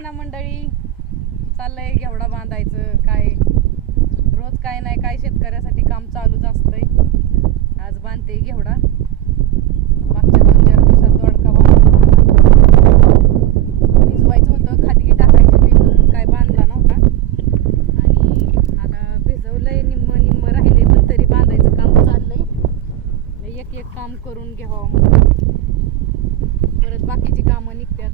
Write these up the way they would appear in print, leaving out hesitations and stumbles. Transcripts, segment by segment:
ना मंडळी, चाललंय घेवडा बांधायचं. काय रोज काय नाही काय शेतकऱ्यासाठी काम चालूच असतंय. आज बांधते घेवडा. मागच्या 2-4 दिवसात दोडका भिजवायचं होतं, खादगी टाकायची होती म्हणून काय बांधला नव्हता. आणि आता भिजवलंय, निम्म राहिले, पण तरी बांधायचं काम चाललंय. एक काम करून घ्यावं म्हणून परत बाकीची कामं निघतात.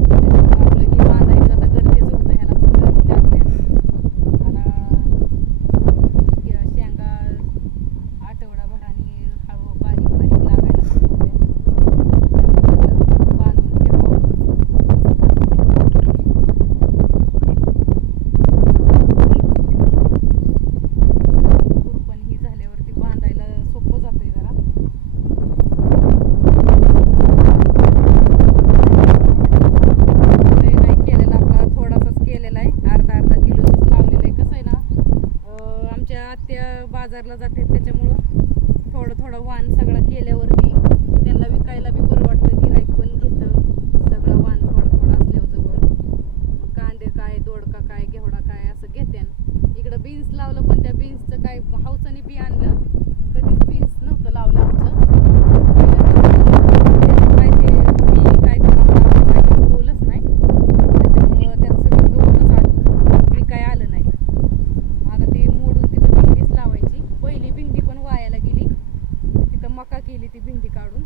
आपलं ही बांधायचं आता गरजेचं होतं. ह्याला फुलं ही लागल्या. आता शेंगा आठवडाभराने हळू बारीक लागायला सुरू होते. बांधून घ्यावं. खुरपण ही झाल्यावरती बांधायला सोपं जातंय जरा. बाजारला जाते त्याच्यामुळं थोडं वाण सगळं केल्यावरती त्यांना विकायला बी बरं वाटतं. गिऱ्हाईक पण घेतं सगळं वाण थोडं असल्यावर जवळ. कांदे काय, दोडका काय, घेवडा काय असं घेते. इकडं बीन्स लावलं, पण त्या बीन्सचं काय हौसाने बी आणलं. कधीच बीन्स नव्हतं लावलं आमचं. काय ते बी काय करावं काय पिकवलंच नाही. त्याच्यामुळं त्यात सगळं गवतच आलं, बी काय आलं नाही. आता ते मोडून तिथं भेंडीच लावायची. पहिली भेंडी पण वायाला गेली. तिथं मका केली ती भेंडी काढून.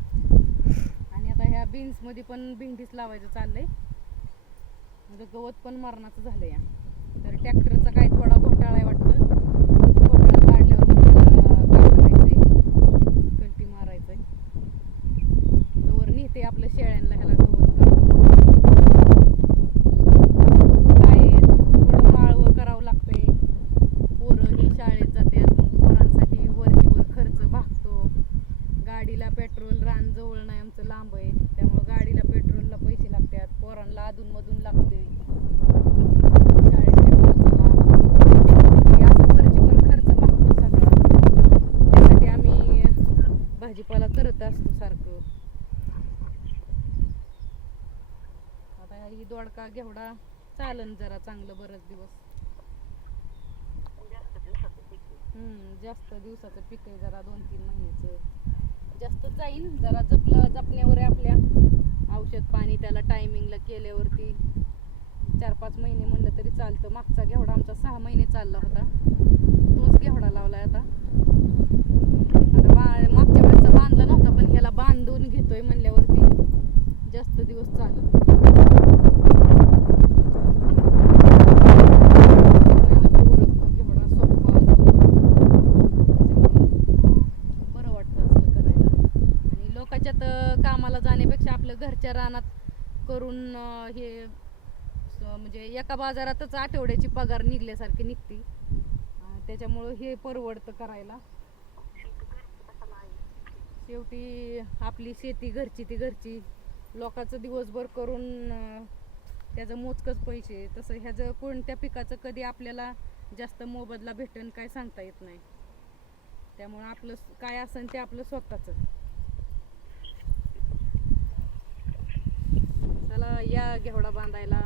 आणि आता ह्या बीन्समध्ये पण भेंडीच लावायचं चाललंय. म्हणजे गवत पण मरणाचं झालं या. तर ट्रॅक्टरचा काय थोडा घोटाळा आहे वाटतं. घोटाळा काढल्यावर काय करायचंय, कल्टी मारायचंय. तोवर नेते आपल्या शेळ्यांना ह्याला गवत काढून. काय थोडं माळवं करावं लागतंय. पोरं ही शाळेत जातात, मग पोरांसाठी वरचीवर खर्च भागतो. गाडीला पेट्रोल, रान जवळ नाही आमचं, लांब आहे. त्यामुळं गाडीला पेट्रोलला पैसे लागतात. पोरांना अधूनमधून लागते शाळेतल्या खर्चाला. हे असं वरचीवर खर्च भागतो सगळा. त्यासाठी आम्ही भाजीपाला करत असतो सारखं. आता ही दोडका घेवडा चालन जरा चांगलं बरंच दिवस. जास्त दिवसाचं पीक आहे, जरा 2-3 महिन्याचं जास्त जाईन. जरा जपण्यावर आहे आपल्या. औषध पाणी त्याला टायमिंगला केल्यावरती 4-5 महिने म्हणलं तरी चालतं. मागचा घेवडा आमचा 6 महिने चालला होता. तोच घेवडा लावलाय आता. मागच्या वेळेचा बांधला नव्हता, पण ह्याला बांधून घेतोय म्हणल्यावरती जास्त दिवस चालत. कामाला जाण्यापेक्षा आपलं घरच्या रानात करून हे म्हणजे एका बाजारातच आठवड्याची पगार निघल्यासारखी निघती. त्याच्यामुळं हे परवडतं करायला. शेवटी आपली शेती घरची ती घरची. लोकांचं दिवसभर करून त्याचं मोजकच पैसे. तसं ह्याचं कोणत्या पिकाचं कधी आपल्याला जास्त मोबदला भेटेल काय सांगता येत नाही. त्यामुळं आपलं काय असेल ते आपलं स्वतःचं. चला या घेवडा बांधायला.